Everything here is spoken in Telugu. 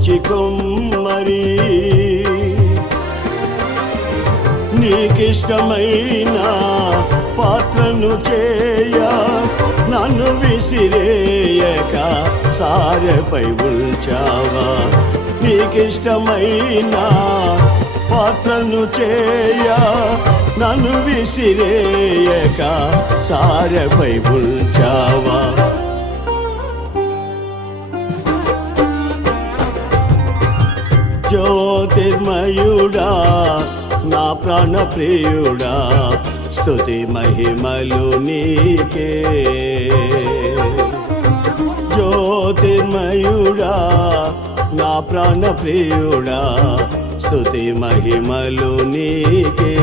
మంచి కుమ్మరి నీకిష్టమైన పాత్రను చేయ నన్ను విసిరేయక సారెపై ఉంచావా నీకిష్టమైన పాత్రను చేయ నన్ను విసిరేయక సారెపై ఉంచావా జ్యోతిర్మయుడా నా ప్రాణ ప్రియుడా స్తుతి మహిమలు నీకే జ్యోతిర్మయుడా నా ప్రాణ ప్రియుడా స్తుతి మహిమలు నీకే